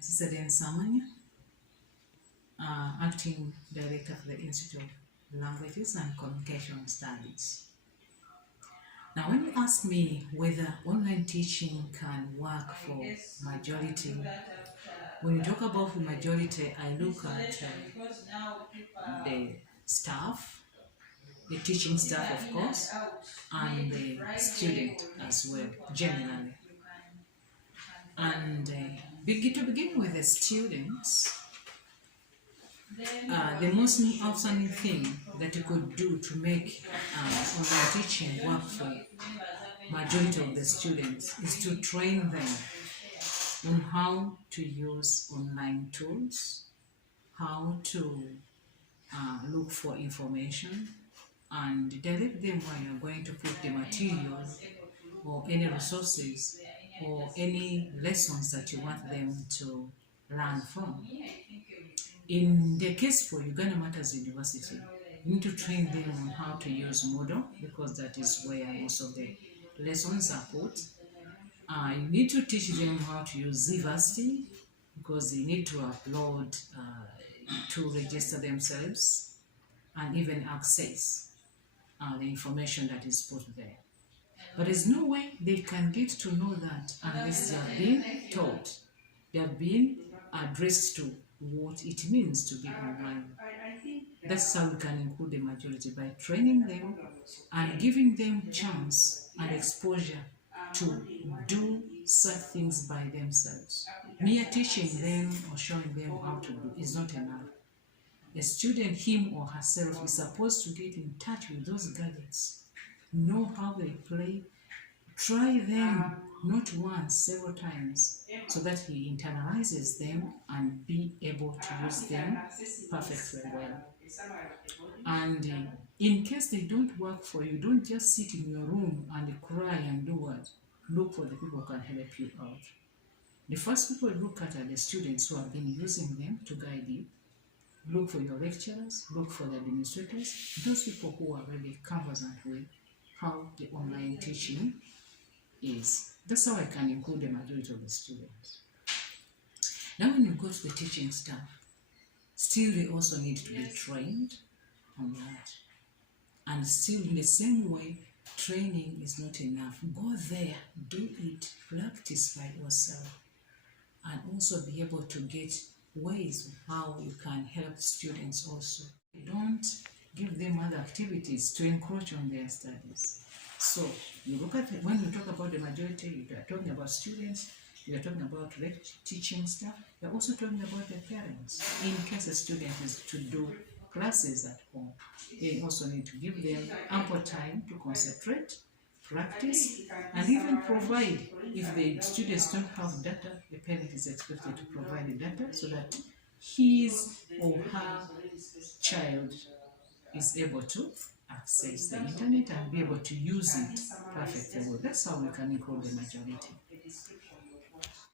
This is Denis Samanya, Acting Director for the Institute of Languages and Communication Studies. Now, when you ask me whether online teaching can work for majority, when you talk about the majority, I look at the staff, the teaching staff, of course, and the student as well, generally. And to begin with the students, the most outstanding thing that you could do to make online teaching work for majority of the students is to train them on how to use online tools, how to look for information, and direct them where you're going to put the materials or any resources or any lessons that you want them to learn from. In the case for Uganda Matters University, you need to train them on how to use Moodle, because that is where most of the lessons are put. You need to teach them how to use Zvarsity, because they need to upload to register themselves and even access the information that is put there. But there's no way they can get to know that unless they are being taught, they are being addressed to what it means to be online. That's how we can include the majority, by training them and giving them chance and exposure to do such things by themselves. Mere teaching them or showing them how to do is not enough. The student, him or herself, is supposed to get in touch with those gadgets, know how they play, try them not once, several times, so that he internalizes them and be able to use them perfectly well. And in case they don't work for you, don't just sit in your room and cry and do what? Look for the people who can help you out. The first people you look at are the students who have been using them to guide you. Look for your lecturers, look for the administrators, those people who are really conversant with how the online teaching is. That's how I can include the majority of the students. Now when you go to the teaching staff, still they also need to be trained on that. And still in the same way, training is not enough. Go there, do it, practice by yourself, and also be able to get ways of how you can help students also. Don't give them other activities to encroach on their studies. So you look at it, when you talk about the majority, you are talking about students, you are talking about teaching staff, you are also talking about the parents. In case a student is to do classes at home, they also need to give them ample time to concentrate, practice, and even provide. If the students don't have data, the parent is expected to provide the data so that his or her child is able to access the internet and be able to use it perfectly well. That's how we can include the majority.